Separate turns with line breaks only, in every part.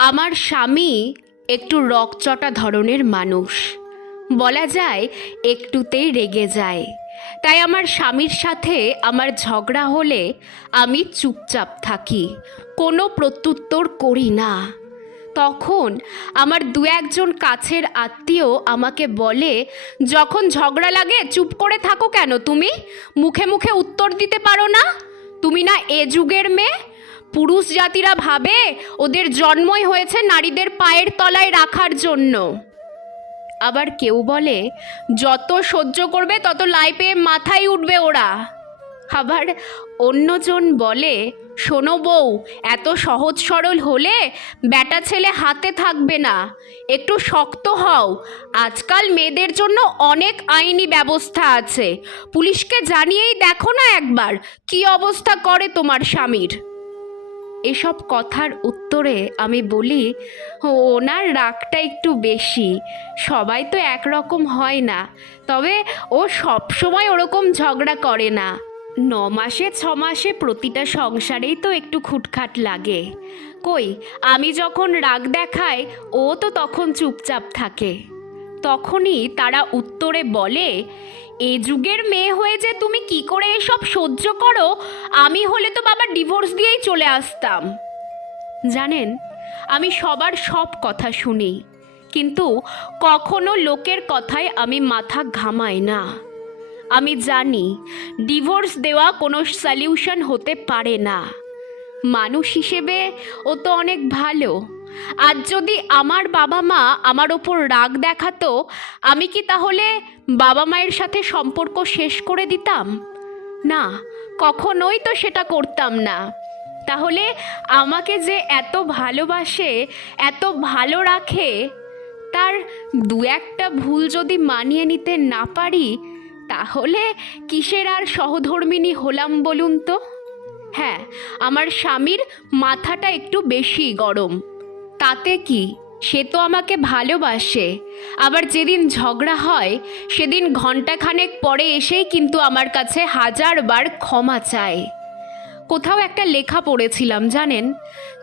আমার স্বামী একটু রকচটা ধরনের মানুষ। বলা যায়, একটুতেই রেগে যায়। তাই আমার স্বামীর সাথে আমার ঝগড়া হলে আমি চুপচাপ থাকি। কোনো প্রত্যুত্তর করি না। তখন আমার দু একজন কাছের আত্মীয় আমাকে বলে, যখন ঝগড়া লাগে, চুপ করে থাকো কেন তুমি? মুখে মুখে উত্তর দিতে পারো না? তুমি না এ যুগের মেয়ে? পুরুষ জাতিরা ভাবে ওদের জন্মই হয়েছে নারীদের পায়ের তলায় রাখার জন্য। আবার কেউ বলে, যত সহ্য করবে তত লাইফে মাথায় উঠবে ওরা। আবার অন্যজন বলে, শোনো বউ, এত সহজ সরল হলে ব্যাটা ছেলে হাতে থাকবে না, একটু শক্ত হও। আজকাল মেয়েদের জন্য অনেক আইনি ব্যবস্থা আছে। পুলিশকে জানিয়েই দেখো না একবার, কি অবস্থা করে তোমার স্বামীর। এসব কথার উত্তরে আমি বলি, ওনার রাগটা একটু বেশি। সবাই তো একরকম হয় না, তবে ও সবসময় ওরকম ঝগড়া করে না। ন মাসে, ছ মাসে প্রতিটা সংসারেই তো একটু খুটখাট লাগে। কই, আমি যখন রাগ দেখাই, ও তো তখন চুপচাপ থাকে। তখনই তারা উত্তরে বলে এ যুগের মেয়ে হয়ে যে তুমি কি করে এসব সহ্য করো? আমি হলে তো বাবা ডিভোর্স দিয়েই চলে আসতাম। জানেন, আমি সবার সব কথা শুনি, কিন্তু কখনো লোকের কথায় আমি মাথা ঘামাই না। আমি জানি ডিভোর্স দেওয়া কোনো সলিউশন হতে পারে না। মানুষ হিসেবে ও তো অনেক ভালো। আজ যদি আমার বাবা মা আমার ওপর রাগ দেখাতো, আমি কি তাহলে বাবা মায়ের সাথে সম্পর্ক শেষ করে দিতাম? না, কখনোই তো সেটা করতাম না। তাহলে আমাকে যে এত ভালোবাসে, এত ভালো রাখে, তার দু একটা ভুল যদি মানিয়ে নিতে না পারি, তাহলে কিসের আর সহধর্মিনী হলাম বলুন তো? হ্যাঁ আমার স্বামীর মাথাটা একটু বেশি গরম। তাতে কি? সে তো আমাকে ভালোবাসে। আবার যেদিন ঝগড়া হয়, সেদিন ঘন্টাখানেক পরে এসেই কিন্তু আমার কাছে হাজারবার ক্ষমা চায়। কোথাও একটা লেখা পড়েছিলাম, জানেন?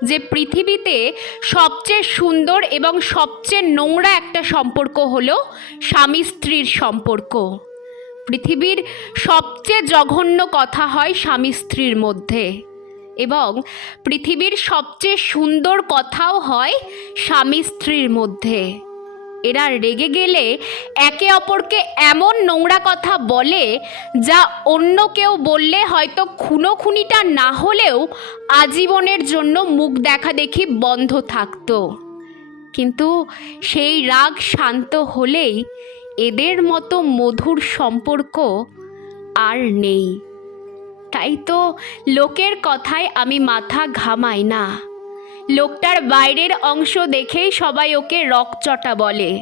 যে পৃথিবীতে সবচেয়ে সুন্দর এবং সবচেয়ে নোংরা একটা সম্পর্ক হলো স্বামী স্ত্রীর সম্পর্ক। পৃথিবীর সবচেয়ে জঘন্য কথা হয় স্বামী স্ত্রীর মধ্যে। এবং পৃথিবীর সবচেয়ে সুন্দর কথাও হয় স্বামী স্ত্রীর মধ্যে। এরা রেগে গেলে একে অপরকে এমন নোংরা কথা বলে যা অন্য কেউ বললে হয়তো খুনোখুনিটা না হলেও আজীবনের জন্য মুখ দেখা দেখি বন্ধ থাকতো। কিন্তু সেই রাগ শান্ত হলেই এদের মতো মধুর সম্পর্ক আর নেই। তাই তো লোকের কথায় আমি মাথা ঘামাই না। লোকটার বাইরের অংশ দেখেই সবাই ওকে রকচটা বলে।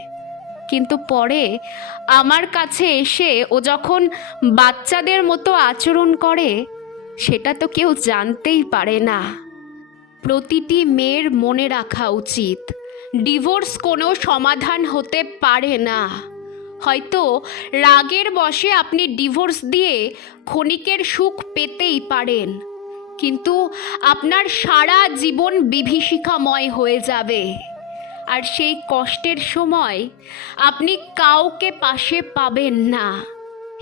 কিন্তু পরে আমার কাছে এসে ও যখন বাচ্চাদের মতো আচরণ করে, সেটা তো কেউ জানতেই পারে না। প্রতিটি মেয়ের মনে রাখা উচিত। ডিভোর্স কোনো সমাধান হতে পারে না। হয়তো রাগের বশে আপনি ডিভোর্স দিয়ে ক্ষণিকের সুখ পেতেই পারেন। কিন্তু আপনার সারা জীবন বিভীষিকাময় হয়ে যাবে। আর সেই কষ্টের সময় আপনি কাউকে পাশে পাবেন না।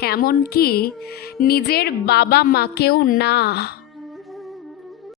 এমনকি নিজের বাবা মাকেও না।